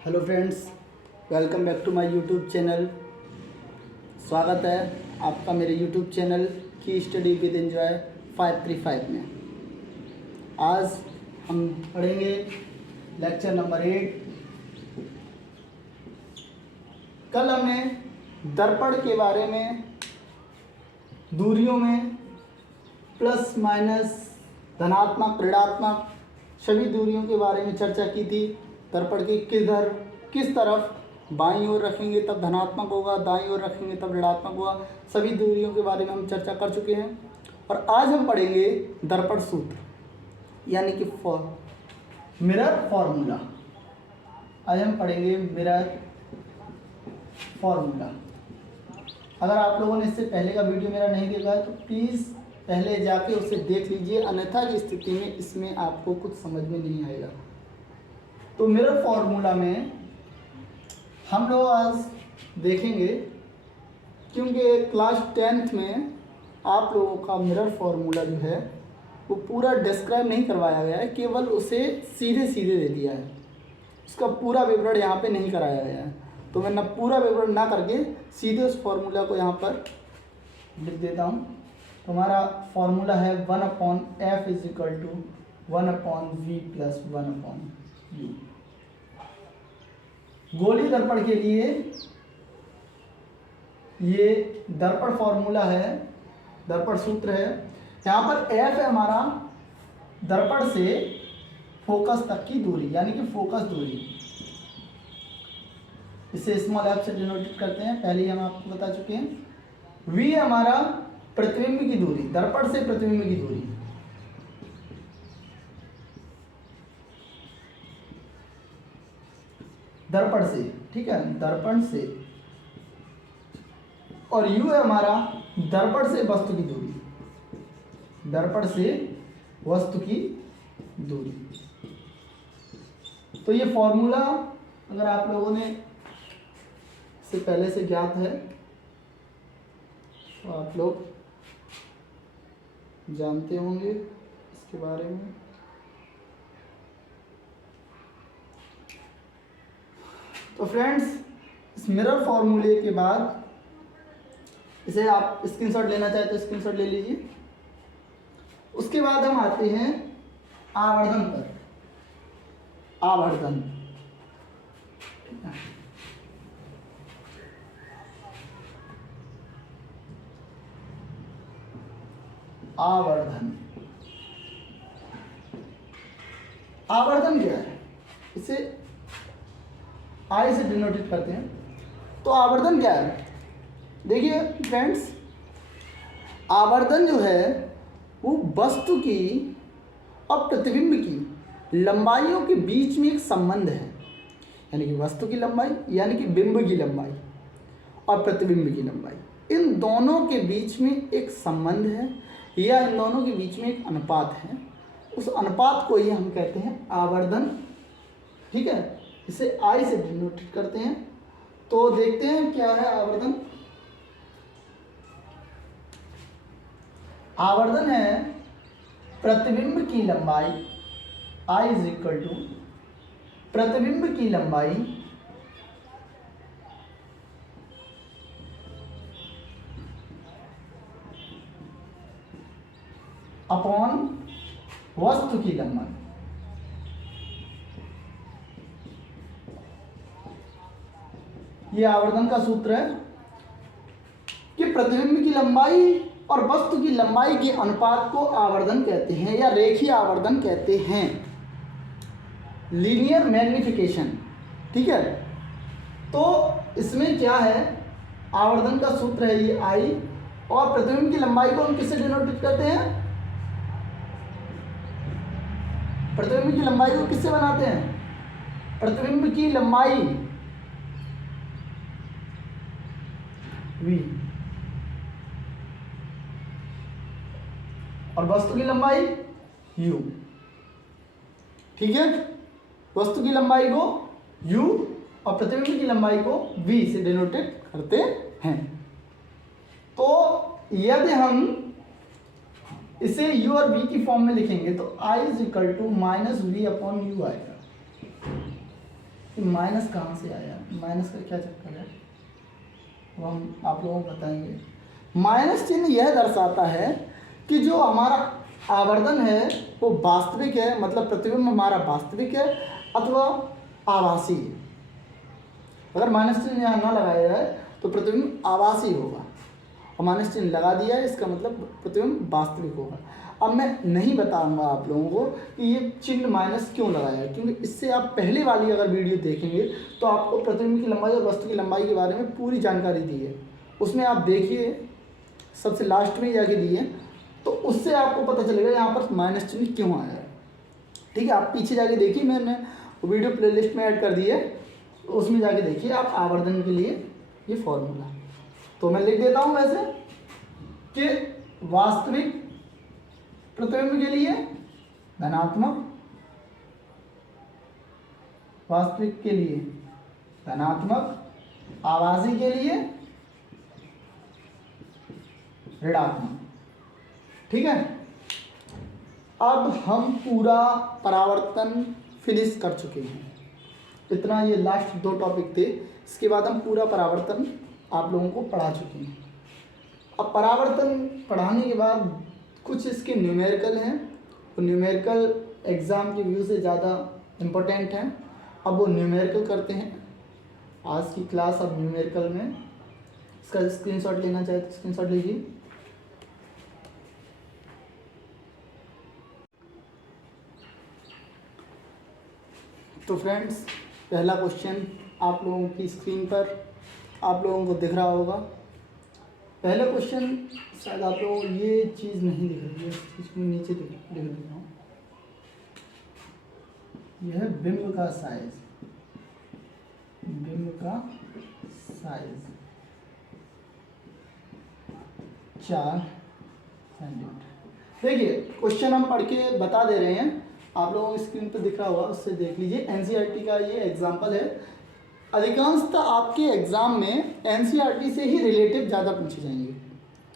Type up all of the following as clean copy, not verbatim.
Hello friends, welcome back to my YouTube channel. स्वागत है आपका मेरे यूट्यूब चैनल की स्टडी विद एंजॉय 535 में। आज हम पढ़ेंगे लेक्चर नंबर 8। कल हमने दर्पण के बारे में दूरियों में प्लस माइनस, धनात्मक, ऋणात्मक सभी दूरियों के बारे में चर्चा की थी। दर्पण की किस तरफ बाईं ओर रखेंगे तब धनात्मक होगा, दाईं ओर रखेंगे तब ऋणात्मक होगा। सभी दूरियों के बारे में हम चर्चा कर चुके हैं और आज हम पढ़ेंगे दर्पण सूत्र यानी कि मिरर फॉर्मूला। आज हम पढ़ेंगे मिरर फॉर्मूला। अगर आप लोगों ने इससे पहले का वीडियो मेरा नहीं देखा है तो प्लीज़ पहले जाके उसे देख लीजिए, अन्यथा की स्थिति में इसमें आपको कुछ समझ में नहीं आएगा। तो मिरर फॉर्मूला में हम लोग आज देखेंगे, क्योंकि क्लास 10th में आप लोगों का मिरर फॉर्मूला जो है वो पूरा डिस्क्राइब नहीं करवाया गया है, केवल उसे सीधे सीधे दे दिया है। उसका पूरा विवरण यहाँ पे नहीं कराया गया है, तो मैं पूरा विवरण ना करके सीधे उस फॉर्मूला को यहाँ पर लिख देता हूँ। तो हमारा फॉर्मूला है 1/f = 1/v + 1/u। गोली दर्पण के लिए ये दर्पण फॉर्मूला है, दर्पण सूत्र है। यहाँ पर f है हमारा दर्पण से फोकस तक की दूरी यानी कि फोकस दूरी। इसे स्मॉल f से डिनोटेट करते हैं, पहले ही हम आपको बता चुके हैं। v है हमारा प्रतिबिंब की दूरी, दर्पण से प्रतिबिंब की दूरी। दर्पण से, ठीक है, दर्पण से। और u है हमारा दर्पण से वस्तु की दूरी, दर्पण से वस्तु की दूरी। तो ये फॉर्मूला अगर आप लोगों ने इससे पहले से ज्ञात है तो आप लोग जानते होंगे इसके बारे में। तो फ्रेंड्स, इस मिरर फॉर्मूले के बाद इसे आप स्क्रीनशॉट लेना चाहे तो स्क्रीनशॉट ले लीजिए। उसके बाद हम आते हैं आवर्धन पर। आवर्धन, ठीक है। आवर्धन, आवर्धन क्या है? इसे आई से डिनोटेट करते हैं। तो आवर्धन क्या है? देखिए फ्रेंड्स, आवर्धन जो है वो वस्तु की और प्रतिबिंब की लंबाइयों के बीच में एक संबंध है, यानी कि वस्तु की लंबाई यानी कि बिंब की लंबाई और प्रतिबिंब की लंबाई, इन दोनों के बीच में एक संबंध है या इन दोनों के बीच में एक अनुपात है। उस अनुपात को ही हम कहते हैं आवर्धन, ठीक है। इसे आई से डिनोटेट करते हैं। तो देखते हैं क्या है आवर्धन। आवर्धन है प्रतिबिंब की लंबाई, I = प्रतिबिंब की लंबाई अपॉन वस्तु की लंबाई। ये आवर्धन का सूत्र है कि प्रतिबिंब की लंबाई और वस्तु की लंबाई के अनुपात को आवर्धन कहते हैं या रेखीय आवर्धन कहते हैं, लीनियर मैग्निफिकेशन, ठीक है। तो इसमें क्या है, आवर्धन का सूत्र है ये आई, और प्रतिबिंब की लंबाई को हम किससे डिनोटेट करते हैं? प्रतिबिंब की लंबाई को किससे बनाते हैं? प्रतिबिंब की लंबाई v और वस्तु की लंबाई u, ठीक है। वस्तु की लंबाई को u और प्रतिबिंब की लंबाई को v से डिनोटेट करते हैं। तो यदि हम इसे u और v की फॉर्म में लिखेंगे तो I = -v/u आएगा। कि माइनस कहाँ से आया, माइनस का क्या चक्कर है वो हम आप लोगों को बताएंगे। माइनस चिन्ह यह दर्शाता है कि जो हमारा आवर्धन है वो वास्तविक है, मतलब प्रतिबिंब हमारा वास्तविक है अथवा आभासी है। अगर माइनस चिन्ह यहाँ ना लगाया जाए तो प्रतिबिंब आभासी होगा, और माइनस चिन्ह लगा दिया है इसका मतलब प्रतिबिंब वास्तविक होगा। अब मैं नहीं बताऊंगा आप लोगों को कि ये चिन्ह माइनस क्यों लगाया है, क्योंकि इससे आप पहले वाली अगर वीडियो देखेंगे तो आपको प्रतिबिंब की लंबाई और वस्तु की लंबाई के बारे में पूरी जानकारी दी है। उसमें आप देखिए सबसे लास्ट में जाके दी है, तो उससे आपको पता चलेगा यहाँ पर माइनस चिन्ह क्यों आया है। ठीक है, आप पीछे जाके देखिए, मैंने वीडियो प्लेलिस्ट में ऐड कर दी है, उसमें जाके देखिए आप आवर्धन के लिए ये फॉर्मूला। तो मैं लिख देता हूँ वैसे कि वास्तविक प्रतिबिंब के लिए धनात्मक, वास्तविक के लिए धनात्मक, आभासी के लिए ऋणात्मक। ठीक है, अब हम पूरा परावर्तन फिनिश कर चुके हैं। इतना ये लास्ट 2 टॉपिक थे, इसके बाद हम पूरा परावर्तन आप लोगों को पढ़ा चुके हैं। अब परावर्तन पढ़ाने के बाद कुछ इसके न्यूमेरिकल हैं, वो न्यूमेरिकल एग्ज़ाम के व्यू से ज़्यादा इम्पोर्टेंट हैं। अब वो न्यूमेरिकल करते हैं आज की क्लास। अब न्यूमेरिकल में इसका स्क्रीनशॉट लेना चाहे तो स्क्रीनशॉट लीजिए। तो फ्रेंड्स, पहला क्वेश्चन आप लोगों की स्क्रीन पर आप लोगों को दिख रहा होगा। पहला क्वेश्चन शायद आप लोगों को ये चीज़ नहीं दिख रही है, इस चीज़ को नीचे लिख देता हूँ। यह बिंब का साइज, बिंब का साइज 4 सेंटीमीटर। देखिए क्वेश्चन हम पढ़ के बता दे रहे हैं, आप लोगों को स्क्रीन पर दिख रहा होगा, उससे देख लीजिए। एनसीईआरटी का ये एग्जाम्पल है। अधिकांशतः आपके एग्ज़ाम में एनसीईआरटी से ही रिलेटिव ज़्यादा पूछे जाएंगे।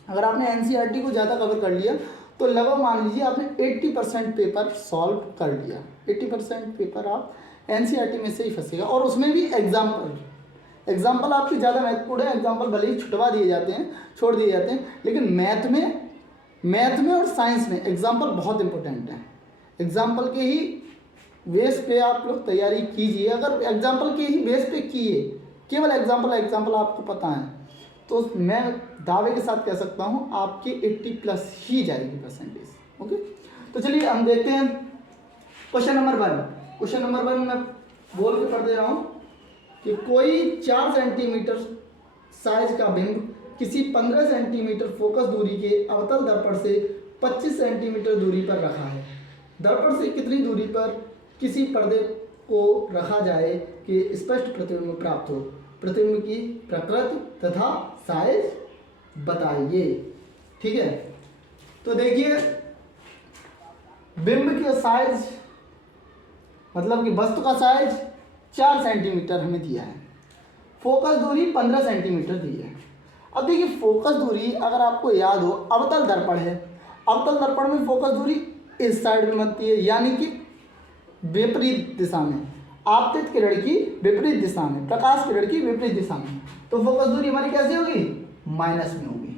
अगर आपने एनसीईआरटी को ज़्यादा कवर कर लिया तो लगभग मान लीजिए आपने 80% पेपर सॉल्व कर लिया। 80% पेपर आप एनसीईआरटी में से ही फंसेगा, और उसमें भी एग्जाम्पल आपके ज़्यादा महत्वपूर्ण है। एग्जाम्पल भले ही छुटवा दिए जाते हैं, छोड़ दिए जाते हैं, लेकिन मैथ में और साइंस में एग्जाम्पल बहुत इंपॉर्टेंट है। एग्जाम्पल के ही बेस पे आप लोग तैयारी कीजिए। अगर एग्जाम्पल के ही बेस पे किए, केवल एग्जाम्पल आपको पता है, तो मैं दावे के साथ कह सकता हूँ आपकी 80+ ही जाएगी परसेंटेज। ओके, तो चलिए हम देखते हैं क्वेश्चन नंबर 1। क्वेश्चन नंबर 1 मैं बोल के पढ़ दे रहा हूँ कि कोई 4 सेंटीमीटर साइज का बिंब किसी 15 सेंटीमीटर फोकस दूरी के अवतल दर्पण से 25 सेंटीमीटर दूरी पर रखा है। दर्पण से कितनी दूरी पर किसी पर्दे को रखा जाए कि स्पष्ट प्रतिबिंब प्राप्त हो? प्रतिबिंब की प्रकृति तथा साइज बताइए। ठीक है, तो देखिए बिंब का साइज मतलब कि वस्तु का साइज 4 सेंटीमीटर हमें दिया है, फोकस दूरी 15 सेंटीमीटर दी है। अब देखिए फोकस दूरी अगर आपको याद हो, अवतल दर्पण है, अवतल दर्पण में फोकस दूरी इस साइड में बनती है, यानी कि विपरीत दिशा में, आपतित किरण की विपरीत दिशा में, प्रकाश किरण की विपरीत दिशा में। तो फोकस दूरी हमारी कैसे होगी? माइनस में होगी।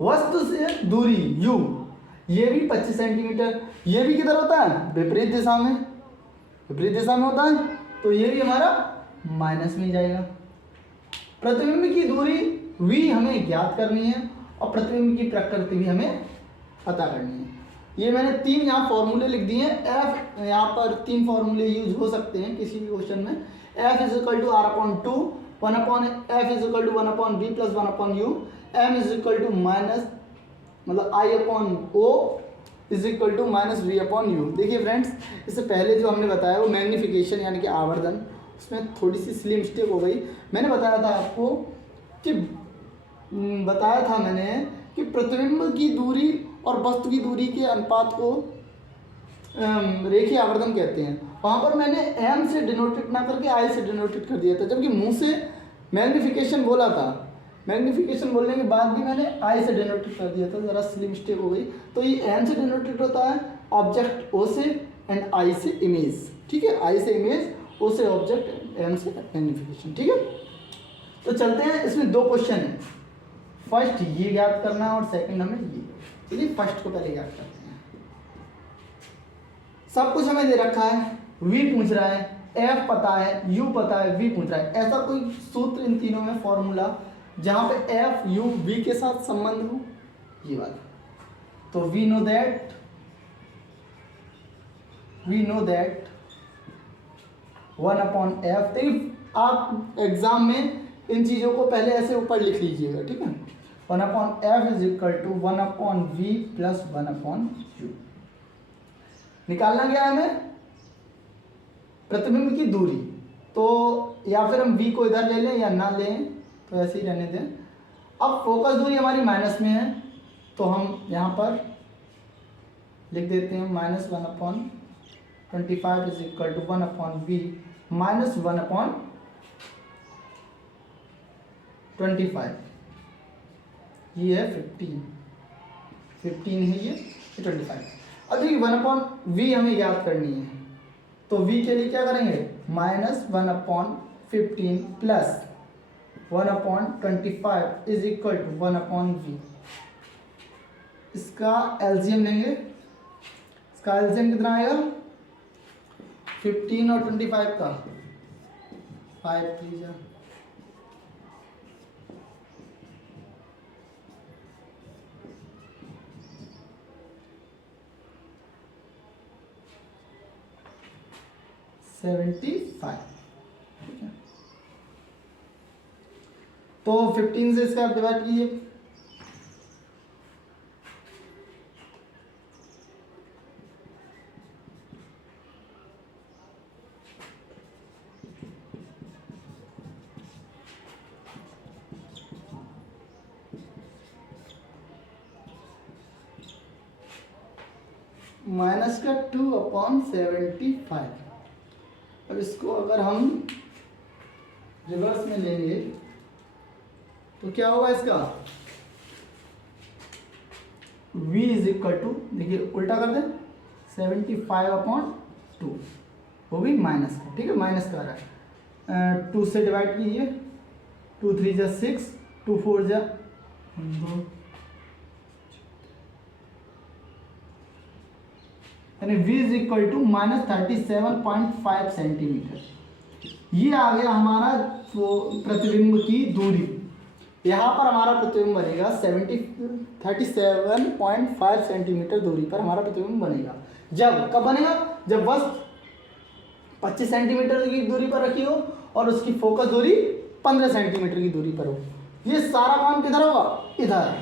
वस्तु से दूरी u, ये भी 25 सेंटीमीटर, ये भी किधर होता है? विपरीत दिशा में, विपरीत दिशा में होता है, तो ये भी हमारा माइनस में जाएगा। प्रतिबिंब की दूरी v हमें ज्ञात करनी है और प्रतिबिंब की प्रकृति भी हमें पता करनी है। ये मैंने 3 यहाँ फॉर्मूले लिख दिए हैं। एफ यहाँ पर 3 फॉर्मूले यूज हो सकते हैं किसी भी क्वेश्चन में। F is equal to r/2, 1/f is equal to 1/b plus 1/u, m is equal to minus मतलब I/O is equal to minus v/u। देखिए फ्रेंड्स, इससे पहले जो हमने बताया वो मैग्नीफिकेशन यानी कि आवर्धन, उसमें थोड़ी सी स्लिम मिस्टेक हो गई। मैंने बताया था आपको कि प्रतिबिंब की दूरी और वस्तु की दूरी के अनुपात को रेखीय आवर्धन कहते हैं। वहाँ पर मैंने m से डिनोटेट ना करके I से डिनोटेट कर दिया था, जबकि मुंह से मैग्नीफिकेशन बोला था। मैग्नीफिकेशन बोलने के बाद भी मैंने I से डिनोटेट कर दिया था, ज़रा स्लिम मिस्टेक हो गई। तो ये m से डिनोटेट होता है ऑब्जेक्ट O से, एंड I से इमेज। ठीक है, I से इमेज ओ से ऑब्जेक्ट, एम से मैग्नीफिकेशन। ठीक है, तो चलते हैं, इसमें दो क्वेश्चन है, फर्स्ट ये ज्ञात करना है और सेकंड हमें ये। चलिए फर्स्ट को पहले ज्ञात करते हैं। सब कुछ हमें दे रखा है, v पूछ रहा है, f पता है, u पता है, v पूछ रहा है। ऐसा कोई सूत्र इन तीनों में फॉर्मूला जहां पे f u v के साथ संबंध हो, ये वाला। तो वी नो दैट 1/f। देखिए आप एग्जाम में इन चीज़ों को पहले ऐसे ऊपर लिख लीजिएगा, ठीक है। 1/f is equal to 1/v plus 1/u। निकालना क्या है हमें, प्रतिबिंब की दूरी। तो या फिर हम v को इधर ले लें या ना लें, तो ऐसे ही रहने दें। अब फोकस दूरी हमारी माइनस में है, तो हम यहाँ पर लिख देते हैं -1/25 is equal to 1/v minus 1/25। ये है 15 है, ये 25। अब देखिए 1/v हमें याद करनी है, तो v के लिए क्या करेंगे, -1/15 plus 1/25 is equal to 1/v। इसका एलसीएम लेंगे, इसका एलसीएम कितना आएगा, 15 और 25 का 5 3 जा 75। ठीक है, तो 15 से इसका डिवाइड कीजिए, माइनस का 2/75। अब इसको अगर हम रिवर्स में लेंगे तो क्या होगा इसका, v इज इक्वल टू, देखिए उल्टा कर दें, 75/2, वो भी माइनस का। ठीक है, माइनस का आ रहा है, 2 से डिवाइड कीजिए, 2 3 जा 6, 2 4 जा 2, यानी v is equal to -37.5 centimetre. ये आ गया हमारा प्रतिबिंब की दूरी। यहाँ पर हमारा प्रतिबिंब बनेगा 37.5 सेंटीमीटर दूरी पर हमारा प्रतिबिंब बनेगा। जब कब बनेगा, जब वस्तु 25 सेंटीमीटर की दूरी पर रखी हो और उसकी फोकस दूरी 15 सेंटीमीटर की दूरी पर हो। ये सारा काम किधर होगा, इधर।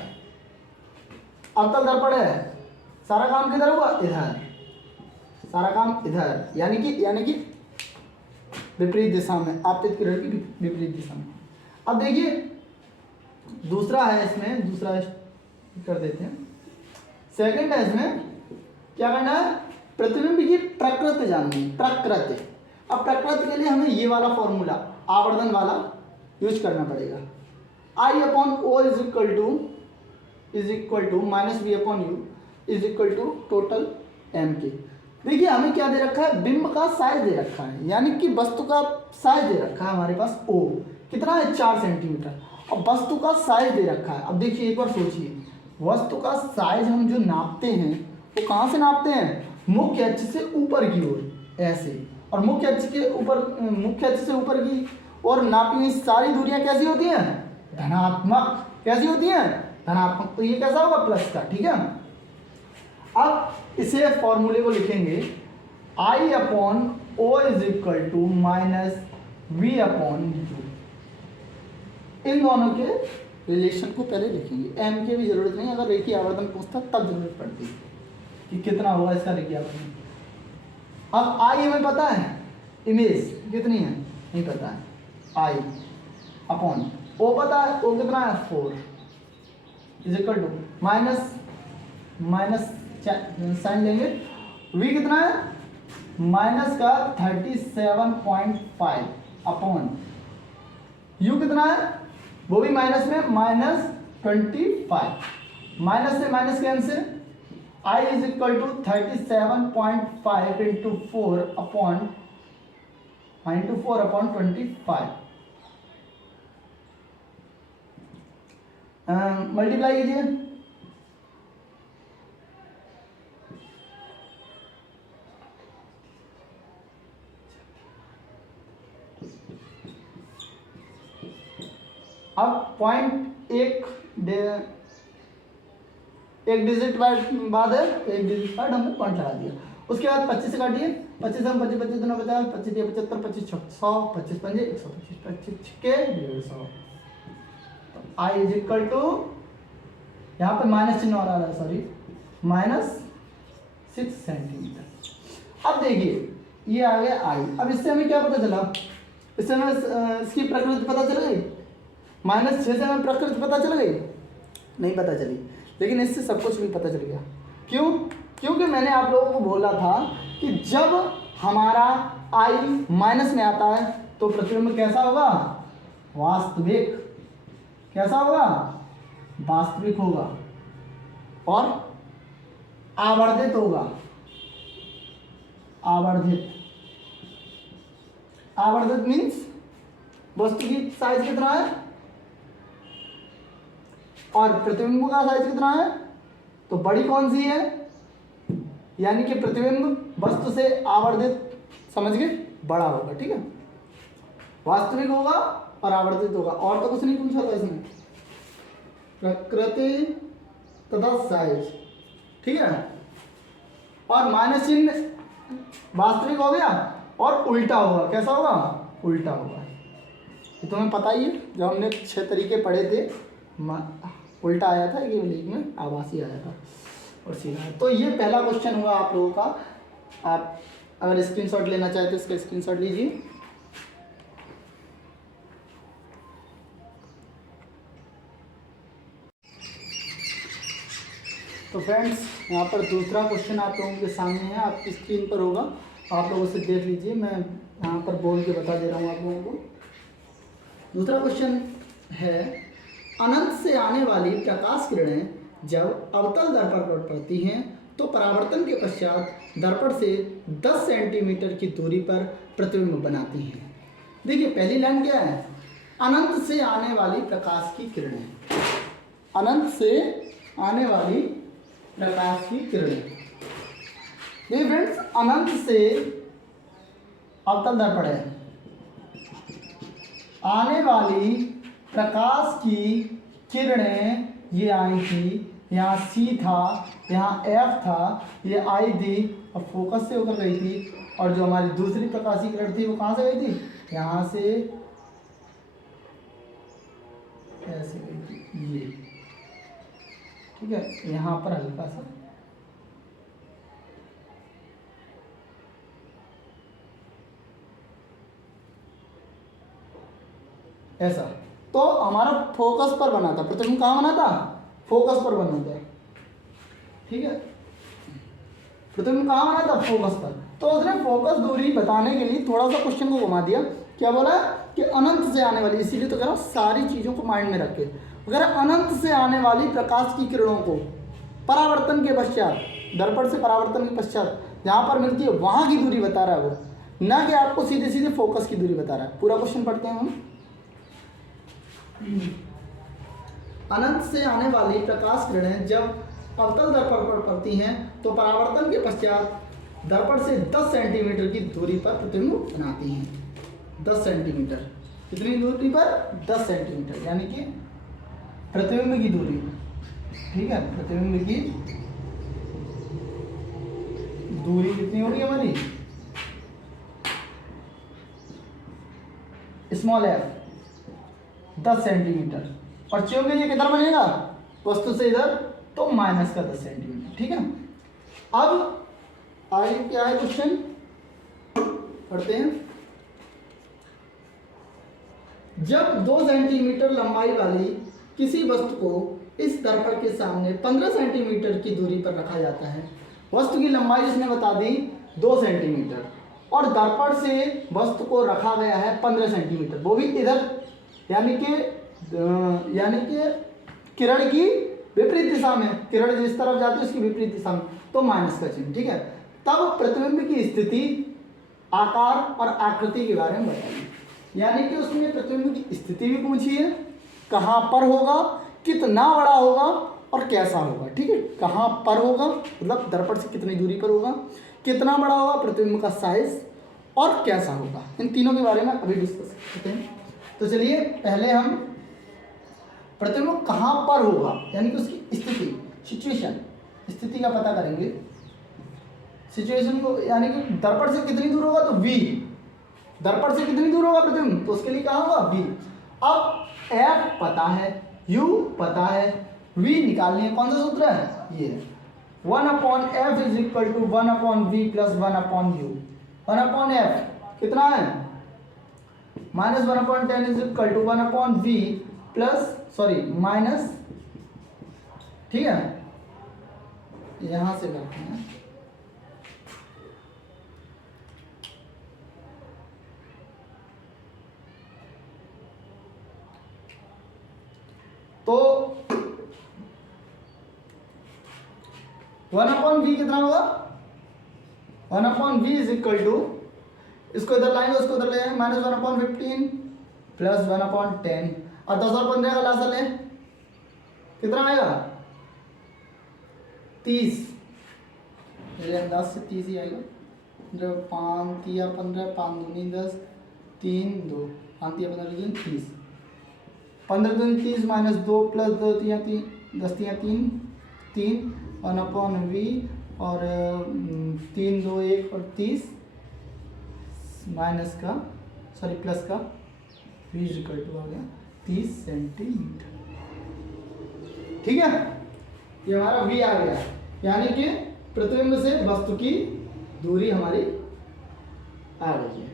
अवतल दर्पण है, सारा काम किधर होगा, इधर। सारा काम इधर, यानी कि विपरीत दिशा में, आपतित किरण की विपरीत दिशा में। अब देखिए दूसरा है, इसमें दूसरा कर देते हैं, सेकंड है। इसमें क्या करना है, प्रतिबिंब की प्रकृति जाननी है, प्रकृति। अब प्रकृति के लिए हमें ये वाला फॉर्मूला, आवर्धन वाला यूज करना पड़ेगा। I/O is equal to -v/u is equal to total m के। देखिए हमें क्या दे रखा है, बिंब का साइज दे रखा है, यानी कि वस्तु का साइज दे रखा है हमारे पास O कितना है, 4 सेंटीमीटर। अब वस्तु का साइज दे रखा है। अब देखिए एक बार सोचिए, वस्तु का साइज हम जो नापते हैं वो कहाँ से नापते हैं, मुख्य अक्ष से ऊपर की ओर, ऐसे। और मुख्य अक्ष से ऊपर की ओर नापी हुई सारी दूरियां कैसी होती हैं, धनात्मक। कैसी होती हैं, धनात्मक। तो ये कैसा होगा, प्लस का। ठीक है, अब इसे फॉर्मूले को लिखेंगे, I/O is equal to -v/u। इन दोनों के रिलेशन को पहले लिखेंगे, m की भी जरूरत नहीं, अगर रेखीय आवर्धन पूछता तब जरूरत पड़ती है कि कितना होगा इसका रेखीय आवर्धन। अब I हमें पता है, इमेज कितनी है नहीं पता है, I/O पता है, O कितना है 4 is equal to minus sign लेंगे, v कितना है माइनस का 37.5 अपॉन u कितना है, वो भी माइनस में -25। माइनस से minus cancel, I is equal to 37.5 into 4 upon into 4/25 multiply कीजिए। अब पॉइंट एक डिजिट बाद है, एक डिजिट बाद हमने पॉइंट लगा दिया। उसके बाद 25 से काटिए, 25 हम 25 25 2 50, 25 75, 25 100, 25 पंजे 125, 25 छक्के 150। तो आई इज इक्वल टू, यहाँ पे माइनस चिन्ह आ रहा है, सॉरी, -6 सेंटीमीटर। अब देखिए ये आ गया आई। अब इससे हमें क्या पता चला, इससे हमें इसकी प्रकृति पता चल गई। -6 से हमें प्रकृति पता चल गई? नहीं पता चली, लेकिन इससे सब कुछ भी पता चल गया। क्यों? क्योंकि मैंने आप लोगों को बोला था कि जब हमारा आई माइनस में आता है तो प्रतिबिंब कैसा होगा? वास्तविक। कैसा होगा? वास्तविक होगा और आवर्धित होगा। आवर्धित, आवर्धित मीन्स वस्तु की साइज कितना है और प्रतिबिंब का साइज कितना है, तो बड़ी कौन सी है, यानी कि प्रतिबिंब वस्तु से आवर्धित, समझ गए, बड़ा होगा। ठीक है, वास्तविक होगा और आवर्धित होगा। और तो कुछ नहीं पूछा था इसमें, प्रकृति तथा साइज। ठीक है, और माइनस चिन्ह वास्तविक हो गया और उल्टा होगा। कैसा होगा? उल्टा होगा। ये तुम्हें पता ही है, जब हमने 6 तरीके पढ़े थे, उल्टा आया था, ये लीग में आभासी आया था और सीधा। तो ये पहला क्वेश्चन हुआ आप लोगों का। आप अगर स्क्रीनशॉट लेना चाहते तो इसका स्क्रीनशॉट लीजिए। तो फ्रेंड्स, यहाँ पर दूसरा क्वेश्चन आप लोगों के सामने है, आपकी स्क्रीन पर होगा, आप लोग उसे देख लीजिए। मैं यहाँ पर बोल के बता दे रहा हूँ आप लोगों को। दूसरा क्वेश्चन है, अनंत से आने वाली प्रकाश किरणें जब अवतल दर्पण पर पड़ती हैं तो परावर्तन के पश्चात दर्पण से 10 सेंटीमीटर की दूरी पर प्रतिबिंब बनाती हैं। देखिए पहली लाइन क्या है? अनंत से आने वाली प्रकाश की किरणें। अनंत से आने वाली प्रकाश की किरणें। देखिए फ्रेंड्स, अनंत से अवतल दर्पण है, आने वाली प्रकाश की किरणें ये आई थी, यहाँ C था, यहाँ F था, ये आई थी और फोकस से होकर गई थी। और जो हमारी दूसरी प्रकाशीय किरण थी वो कहाँ से गई थी? यहाँ से ऐसे गई थी, ये। ठीक है, यहाँ पर हल्का सा ऐसा। तो हमारा फोकस पर बना था, प्रतिबिंब कहाँ बना था? फोकस पर बना था। ठीक है, प्रतिबिंब कहाँ बना था? फोकस पर। तो उसने फोकस दूरी बताने के लिए थोड़ा सा क्वेश्चन को घुमा दिया। क्या बोला? कि अनंत से आने वाली, इसीलिए तो कह रहा हूँ सारी चीज़ों को माइंड में रखे। अगर अनंत से आने वाली प्रकाश की किरणों को परावर्तन के पश्चात, दर्पण से परावर्तन के पश्चात जहाँ पर मिलती है वहाँ की दूरी बता रहा है वो, ना कि आपको सीधे सीधे फोकस की दूरी बता रहा है। पूरा क्वेश्चन पढ़ते हैं हम। अनंत से आने वाली प्रकाश किरणें जब अवतल दर्पण पर पड़ती हैं तो परावर्तन के पश्चात दर्पण से 10 सेंटीमीटर की दूरी पर प्रतिबिंब बनाती हैं। 10 सेंटीमीटर, कितनी दूरी पर? 10 सेंटीमीटर, यानी कि प्रतिबिंब की दूरी। ठीक है, प्रतिबिंब की दूरी कितनी होगी हमारी? Small f 10 centimetre. और क्योंकि ये किधर बनेगा? वस्तु से इधर, तो माइनस का 10 सेंटीमीटर। ठीक है, अब आगे क्या है क्वेश्चन, पढ़ते हैं। जब 2 सेंटीमीटर लंबाई वाली किसी वस्तु को इस दर्पण के सामने 15 सेंटीमीटर की दूरी पर रखा जाता है, वस्तु की लंबाई इसने बता दी 2 सेंटीमीटर और दर्पण से वस्तु को रखा गया है 15 सेंटीमीटर, वो भी इधर, यानी कि किरण की विपरीत दिशा में। किरण जिस तरफ जाती है उसकी विपरीत दिशा में, तो माइनस का चिन्ह। ठीक है, तब प्रतिबिंब की स्थिति आकार और आकृति के बारे में बताइए। यानी कि उसने प्रतिबिंब की स्थिति भी पूछी है, कहाँ पर होगा, कितना बड़ा होगा और कैसा होगा। ठीक है, कहाँ पर होगा मतलब दर्पण से कितनी दूरी पर होगा, कितना बड़ा होगा प्रतिबिंब का साइज और कैसा होगा, इन तीनों के बारे में अभी डिस्कस करते हैं। तो चलिए पहले हम प्रतिबिंब कहाँ पर होगा यानी कि उसकी स्थिति, सिचुएशन, स्थिति का पता करेंगे। सिचुएशन को यानी कि दर्पण से कितनी दूर होगा तो v, दर्पण से कितनी दूर होगा प्रतिबिंब तो उसके लिए कहाँ होगा v। अब f पता है, u पता है, v निकालनी है, कौन सा सूत्र है ये 1/f is equal to 1/v plus 1/u। 1/f कितना है -1/10 is equal to 1/v plus sorry minus, ठीक है यहां से करते हैं तो 1/v कितना होगा 1/v इज इक्वल टू, इसको इधर लाएंगे उसको उधर ले जाएंगे, -1/15 प्लस 1/10 और 10 और 15 का लासा लें कितना आएगा 30, मेरे अंदाज से 30 ही आएगा। जब 5 या 15, 5 दूनी 10, 3 2, 5 या 15 दूनी 30, 15 दूनी 30 माइनस 2 प्लस 2 3 3 10 3 3 1/v और 3 2 1 और 30 माइनस का सॉरी प्लस का v इक्वल टू आ गया 30 सेंटीमीटर। ठीक है, ये हमारा v आ गया, यानी कि प्रतिबिंब से वस्तु की दूरी हमारी आ गई है।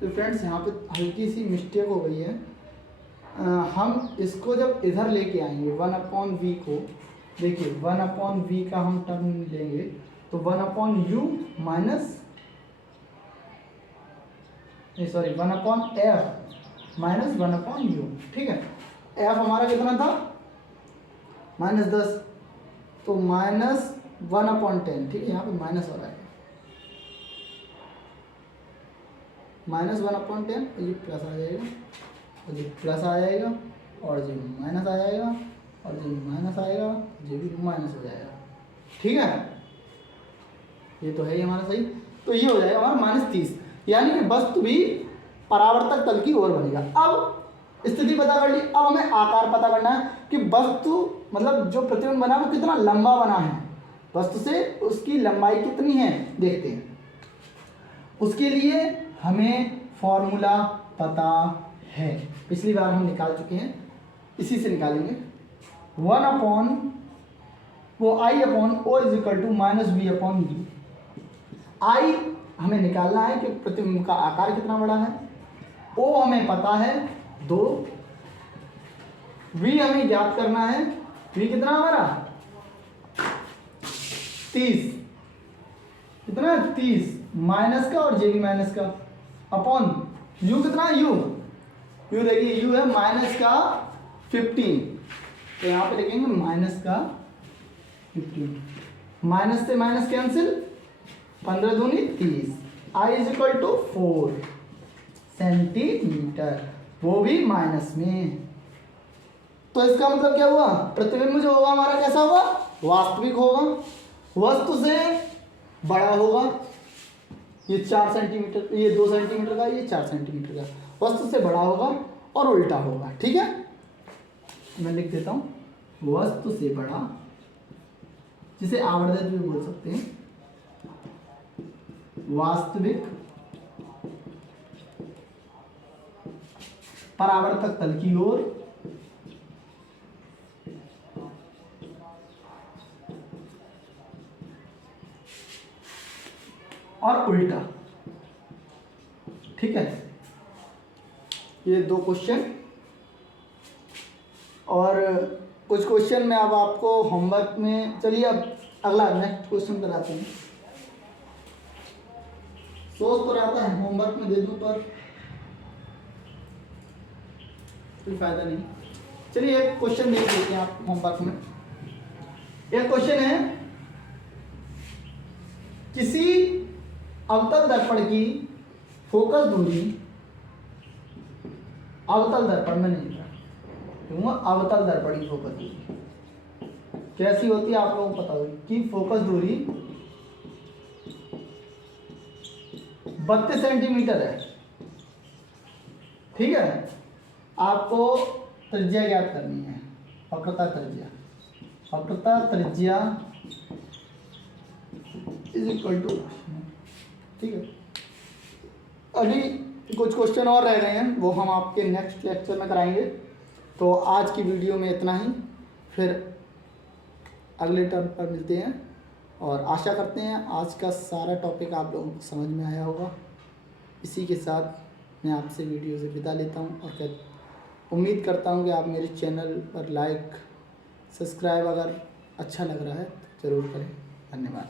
तो फ्रेंड्स यहाँ पे हल्की सी मिस्टेक हो गई है, हम इसको जब इधर लेके आएंगे 1/v को, देखिए 1/v का हम टर्म लेंगे तो 1/u minus sorry 1/f minus 1/u। ठीक है, f हमारा कितना था -10 तो -1/10, ठीक है यहाँ पे माइनस हो रहा है -1/10 और ये प्लस आ जाएगा और ये प्लस आ जाएगा और ये माइनस आ जाएगा और ये माइनस आएगा, ये भी माइनस हो जाएगा। ठीक है, ये तो है ही हमारा सही, तो ये हो जाएगा हमारा -30, यानी कि वस्तु भी परावर्तक तल की ओर बनेगा। अब स्थिति पता कर ली, अब हमें आकार पता करना है कि वस्तु मतलब जो प्रतिबिंब बना वो कितना लंबा बना है, वस्तु से उसकी लंबाई कितनी है देखते हैं। उसके लिए हमें फॉर्मूला पता है, पिछली बार हम निकाल चुके हैं, इसी से निकालेंगे 1/I/O is equal to -V/u। I हमें निकालना है कि प्रतिबिंब का आकार कितना बड़ा है, O हमें पता है 2, V हमें ज्ञात करना है, V कितना हमारा 30, कितना 30 माइनस का और जे भी माइनस का अपॉन U कितना U देखिए U है माइनस का 15, तो यहाँ पे लिखेंगे माइनस का 15, माइनस से माइनस कैंसिल, 15 दूनी 30, I is equal to 4 centimetre, वो भी माइनस में। तो इसका मतलब क्या हुआ, प्रतिबिंब जो होगा हमारा कैसा होगा, वास्तविक होगा, वस्तु से बड़ा होगा, ये 4 सेंटीमीटर, ये 2 सेंटीमीटर का, ये 4 सेंटीमीटर का, वस्तु से बड़ा होगा और उल्टा होगा। ठीक है, मैं लिख देता हूँ वस्तु से बड़ा, जिसे आवर्धित भी बोल सकते हैं, वास्तविक परावर्तक तल की ओर और उल्टा। ठीक है, ये 2 क्वेश्चन और कुछ क्वेश्चन मैं अब आपको होमवर्क में, चलिए अब अगला नेक्स्ट क्वेश्चन कराते हैं। सोच तो रहता है होमवर्क में दे दूं पर कोई फायदा नहीं। चलिए एक क्वेश्चन देख लेते हैं आप होमवर्क में। एक क्वेश्चन है, किसी अवतल दर्पण की फोकस दूरी, अवतल दर्पण में नहीं था, अवतल दर्पण की फोकस दूरी कैसी होती है आप लोगों को पता होगी कि फोकस दूरी 32 सेंटीमीटर है। ठीक है, आपको त्रिज्या ज्ञात करनी है, वक्रता त्रिज्या। वक्रता त्रिज्या इज इक्वल टू, ठीक है। अभी कुछ क्वेश्चन और रह गए हैं, वो हम आपके नेक्स्ट लेक्चर में कराएंगे। तो आज की वीडियो में इतना ही, फिर अगले टर्म पर मिलते हैं। और आशा करते हैं आज का सारा टॉपिक आप लोगों को समझ में आया होगा। इसी के साथ मैं आपसे वीडियो से विदा लेता हूं और उम्मीद करता हूं कि आप मेरे चैनल पर लाइक सब्सक्राइब अगर अच्छा लग रहा है तो ज़रूर करें। धन्यवाद।